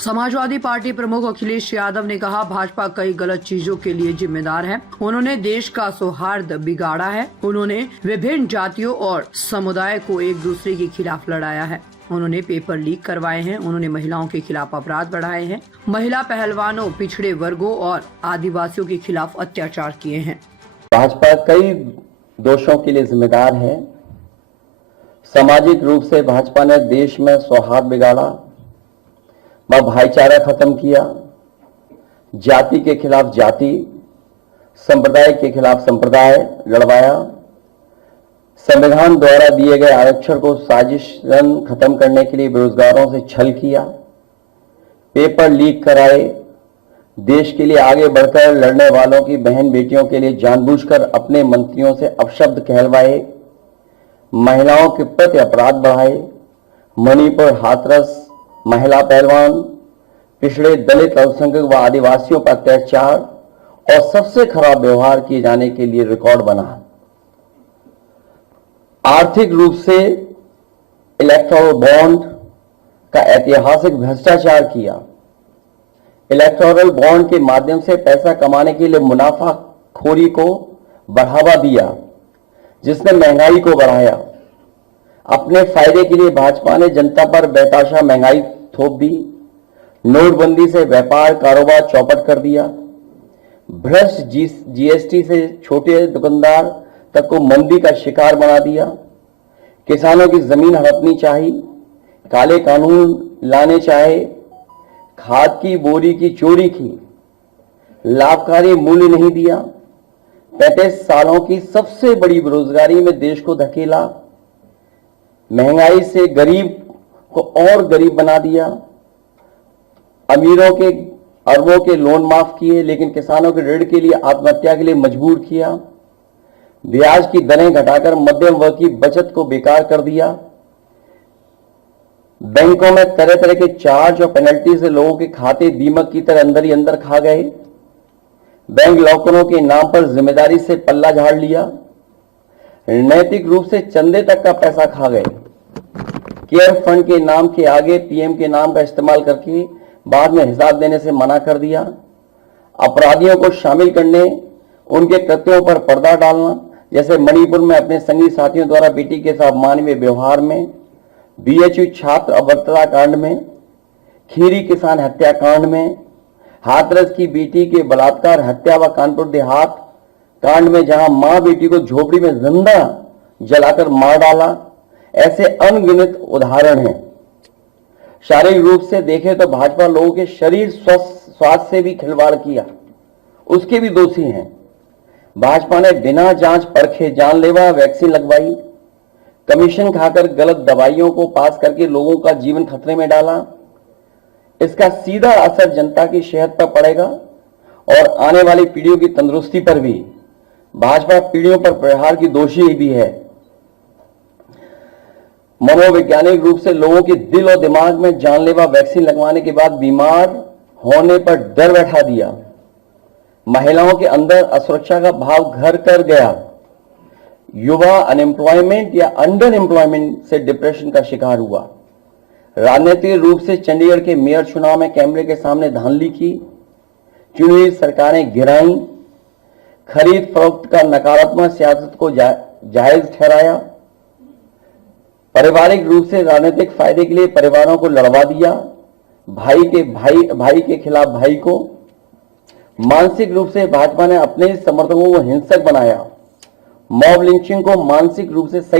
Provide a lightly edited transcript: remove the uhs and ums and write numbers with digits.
Samajwadi party प्रमुख अखिलेश यादव ने कहा, भाजपा कई गलत चीजों के लिए जिम्मेदार है। उन्होंने देश का सौहार्द बिगाड़ा है। उन्होंने विभिन्न जातियों और समुदाय को एक दूसरे के खिलाफ लड़ाया है। उन्होंने पेपर लीक करवाए हैं। उन्होंने महिलाओं के खिलाफ अपराध बढ़ाए हैं। महिला पहलवानों, पिछड़े वर्गों और आदिवासियों के खिलाफ अत्याचार किए हैं। भाजपा कई दोषों के लिए जिम्मेदार है। सामाजिक रूप से भाजपा ने देश में सौहार्द बिगाड़ा, भाईचारा खत्म किया, जाति के खिलाफ जाति, संप्रदाय के खिलाफ संप्रदाय लड़वाया, संविधान द्वारा दिए गए आरक्षण को साजिशन खत्म करने के लिए बेरोजगारों से छल किया, पेपर लीक कराए, देश के लिए आगे बढ़कर लड़ने वालों की बहन बेटियों के लिए जानबूझकर अपने मंत्रियों से अपशब्द कहलवाए, महिलाओं के प्रति अपराध बढ़ाए, मणिपुर हाथरस महिला पहलवान, पिछड़े दलित, अल्पसंख्यक व आदिवासियों पर अत्याचार और सबसे खराब व्यवहार किए जाने के लिए रिकॉर्ड बना। आर्थिक रूप से इलेक्टोरल बॉन्ड का ऐतिहासिक भ्रष्टाचार किया। इलेक्टोरल बॉन्ड के माध्यम से पैसा कमाने के लिए मुनाफाखोरी को बढ़ावा दिया, जिसने महंगाई को बढ़ाया। अपने फायदे के लिए भाजपा ने जनता पर बेतहाशा महंगाई थोप दी। नोटबंदी से व्यापार कारोबार चौपट कर दिया। भ्रष्ट जीएसटी से छोटे दुकानदार तक को मंदी का शिकार बना दिया। किसानों की जमीन हड़पनी चाहिए, काले कानून लाने चाहे, खाद की बोरी की चोरी की, लाभकारी मूल्य नहीं दिया, 35 सालों की सबसे बड़ी बेरोजगारी में देश को धकेला, महंगाई से गरीब को और गरीब बना दिया, अमीरों के अरबों के लोन माफ किए लेकिन किसानों के ऋण के लिए आत्महत्या के लिए मजबूर किया, ब्याज की दरें घटाकर मध्यम वर्ग की बचत को बेकार कर दिया, बैंकों में तरह तरह के चार्ज और पेनल्टी से लोगों के खाते दीमक की तरह अंदर ही अंदर खा गए, बैंक लॉकरों के नाम पर जिम्मेदारी से पल्ला झाड़ लिया, नैतिक रूप से चंदे तक का पैसा खा गए, केयर फंड के नाम के आगे पीएम के नाम का इस्तेमाल करके बाद में हिसाब देने से मना कर दिया, अपराधियों को शामिल करने, उनके कृत्यों पर पर्दा डालना, जैसे मणिपुर में अपने संगी साथियों द्वारा बेटी के साथ मानवीय व्यवहार में, बीएचयू छात्र अभद्रता कांड में, खीरी किसान हत्याकांड में, हाथरस की बेटी के बलात्कार हत्या व कानपुर देहात कांड में जहां मां बेटी को झोपड़ी में जिंदा जलाकर मार डाला, ऐसे अनगिनत उदाहरण हैं। शारीरिक रूप से देखें तो भाजपा लोगों के शरीर स्वास्थ्य से भी खिलवाड़ किया, उसके भी दोषी हैं। भाजपा ने बिना जांच परखे जानलेवा वैक्सीन लगवाई, कमीशन खाकर गलत दवाइयों को पास करके लोगों का जीवन खतरे में डाला। इसका सीधा असर जनता की सेहत पर पड़ेगा और आने वाली पीढ़ियों की तंदुरुस्ती पर भी। भाजपा पीढ़ियों पर प्रहार की दोषी भी है। मनोवैज्ञानिक रूप से लोगों के दिल और दिमाग में जानलेवा वैक्सीन लगवाने के बाद बीमार होने पर डर बैठा दिया। महिलाओं के अंदर असुरक्षा का भाव घर कर गया। युवा अनएम्प्लॉयमेंट या अंडर एम्प्लॉयमेंट से डिप्रेशन का शिकार हुआ। राजनीतिक रूप से चंडीगढ़ के मेयर चुनाव में कैमरे के सामने धांधली की, चुनी सरकारें गिराई, खरीद फरोख्त का नकारात्मक सियासत को जायज ठहराया, पारिवारिक रूप से राजनीतिक फायदे के लिए परिवारों को लड़वा दिया, भाई के खिलाफ भाई को, मानसिक रूप से भाजपा ने अपने समर्थकों को हिंसक बनाया, मॉब लिंचिंग को मानसिक रूप से सही